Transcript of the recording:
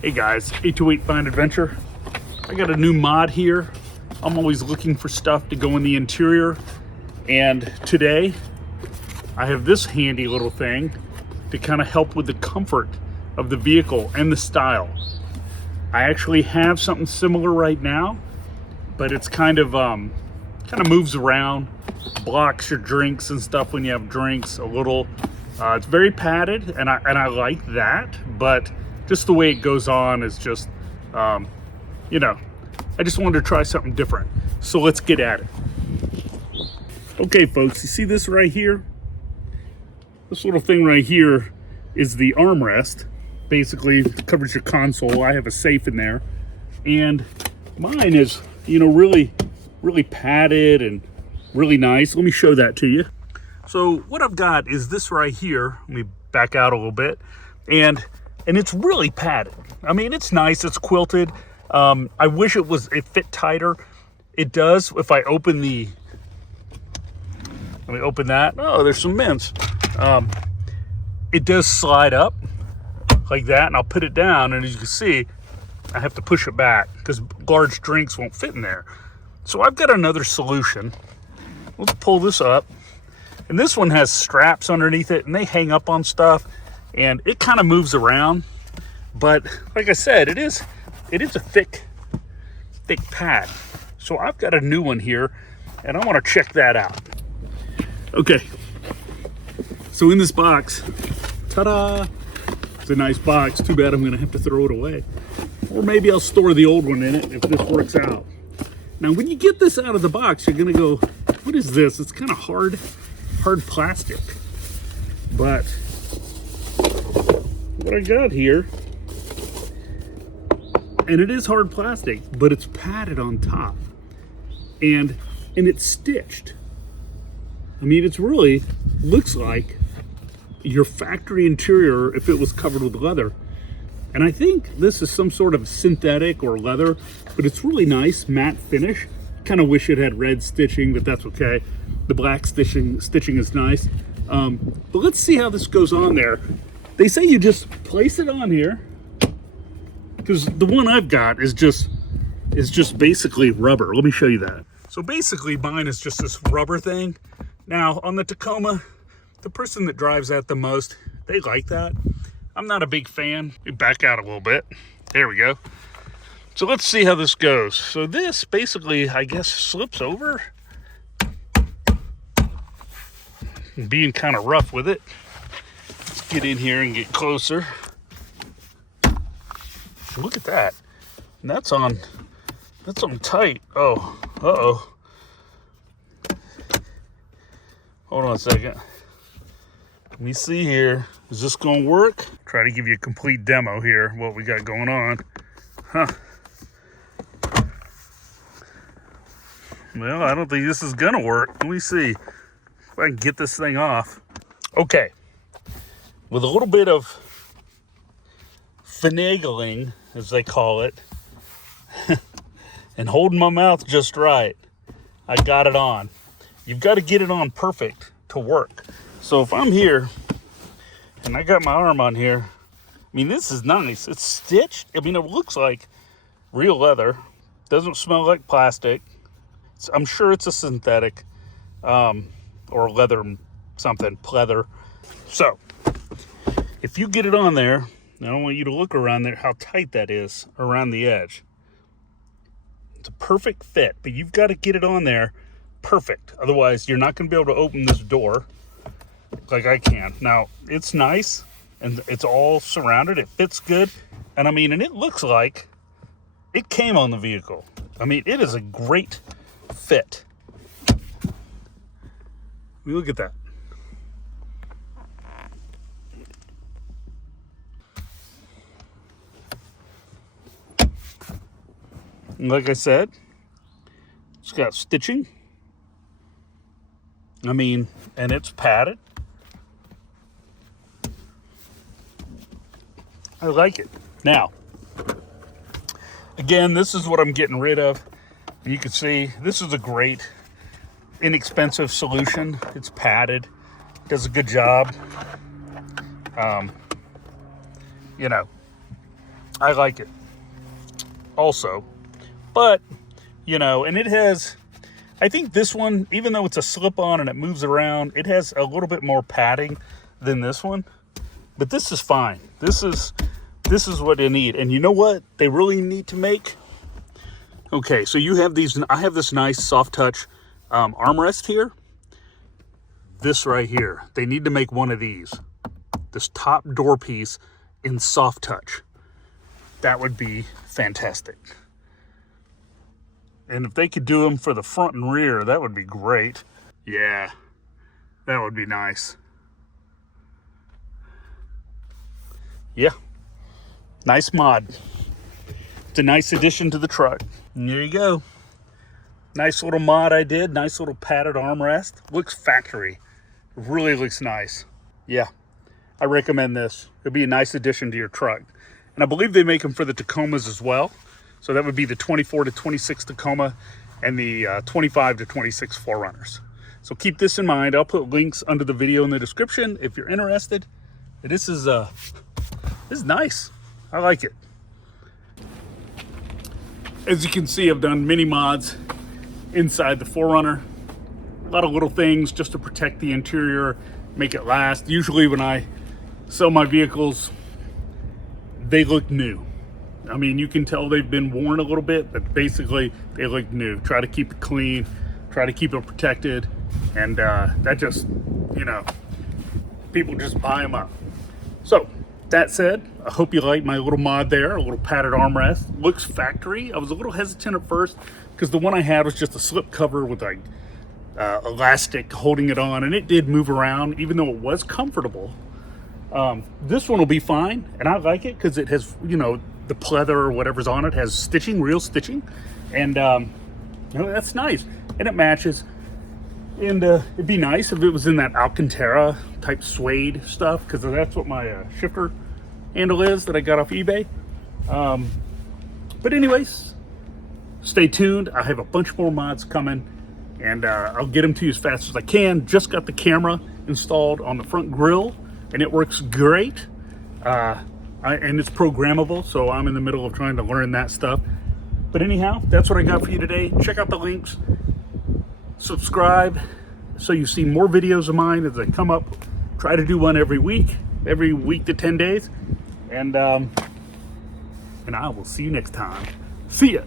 Hey guys, 828 Fine Adventure. I got a new mod here. I'm always looking for stuff to go in the interior. And today, I have this handy little thing to kind of help with the comfort of the vehicle and the style. I actually have something similar right now, but it's kind of moves around, blocks your drinks and stuff when you have drinks a little. It's very padded, and I like that, but just the way it goes on is just, you know, I just wanted to try something different. So let's get at it. Okay, folks, you see this right here? This little thing right here is the armrest. Basically, it covers your console. I have a safe in there. And mine is, you know, really padded and really nice. Let me show that to you. So what I've got is this right here. Let me back out a little bit. And it's really padded. I mean, it's nice, it's quilted. I wish it fit tighter. It does. If I open let me open that. Oh, there's some mints. It does slide up like that, and I'll put it down, and as you can see, I have to push it back because large drinks won't fit in there. So I've got another solution. Let's pull this up. And this one has straps underneath it, and they hang up on stuff, and it kind of moves around. But like I said, it is a thick pad. So I've got a new one here, and I want to check that out. Okay. So in this box, ta-da! It's a nice box. Too bad I'm going to have to throw it away. Or maybe I'll store the old one in it if this works out. Now, when you get this out of the box, you're going to go, what is this? It's kind of hard plastic. But what I got here, and it is hard plastic, but it's padded on top. And it's stitched. I mean, it's really looks like your factory interior if it was covered with leather. And I think this is some sort of synthetic or leather, but it's really nice, matte finish. Kind of wish it had red stitching, but that's okay. The black stitching is nice. But let's see how this goes on there. They say you just place it on here, because the one I've got is just basically rubber. Let me show you that. So basically mine is just this rubber thing. Now on the Tacoma, the person that drives that the most, they like that. I'm not a big fan. We back out a little bit. There we go. So let's see how this goes. So this basically, I guess, slips over. Being kind of rough with it. Let's get in here and get closer. Look at that. And that's on tight. Oh, uh-oh. Hold on a second. Let me see here. Is this going to work? Try to give you a complete demo here, what we got going on. Huh. Well, I don't think this is going to work. Let me see if I can get this thing off. Okay. With a little bit of finagling, as they call it, and holding my mouth just right, I got it on. You've got to get it on perfect to work. So if I'm here and I got my arm on here, I mean, this is nice. It's stitched. I mean, it looks like real leather. Doesn't smell like plastic. I'm sure it's a synthetic or leather something, pleather. So if you get it on there, I don't want you to look around there how tight that is around the edge. It's a perfect fit, but you've got to get it on there perfect. Otherwise, you're not going to be able to open this door like I can. Now, it's nice, and it's all surrounded. It fits good. And I mean, and it looks like it came on the vehicle. I mean, it is a great fit. Look at that. And like I said, it's got stitching. I mean, and it's padded. I like it. Now, again, this is what I'm getting rid of. You can see this is a great, inexpensive solution. It's padded, does a good job. You know, I like it also. But, you know, and it has, I think this one, even though it's a slip-on and it moves around, it has a little bit more padding than this one. But this is fine. This is what they need. And you know what they really need to make? Okay, so you have these, I have this nice soft touch armrest here. This right here, they need to make one of these. This top door piece in soft touch. That would be fantastic. And if they could do them for the front and rear, that would be great. Yeah, that would be nice. Yeah, nice mod. It's a nice addition to the truck. And there you go. Nice little mod I did. Nice little padded armrest. Looks factory. Really looks nice. Yeah, I recommend this. It'll be a nice addition to your truck. And I believe they make them for the Tacomas as well. So that would be the 24 to 26 Tacoma and the 25 to 26 4Runners. So keep this in mind. I'll put links under the video in the description if you're interested. This is nice. I like it. As you can see, I've done mini mods inside the 4Runner. A lot of little things just to protect the interior, make it last. Usually when I sell my vehicles, they look new. I mean, you can tell they've been worn a little bit, but basically they look new. Try to keep it clean, try to keep it protected, and that just, you know, people just buy them up. So that said, I hope you like my little mod there, a little padded armrest. Looks factory. I was a little hesitant at first because the one I had was just a slip cover with like elastic holding it on, and it did move around even though it was comfortable. This one will be fine, and I like it because it has, you know, the pleather or whatever's on it has stitching, real stitching, and you know, that's nice, and it matches. And it'd be nice if it was in that Alcantara type suede stuff, because that's what my shifter handle is that I got off eBay. But anyways, stay tuned. I have a bunch more mods coming, and I'll get them to you as fast as I can. Just got the camera installed on the front grille, and it works great. And it's programmable, so I'm in the middle of trying to learn that stuff. But anyhow, that's what I got for you today. Check out the links. Subscribe so you see more videos of mine as they come up. Try to do one every week to 10 days. And I will see you next time. See ya.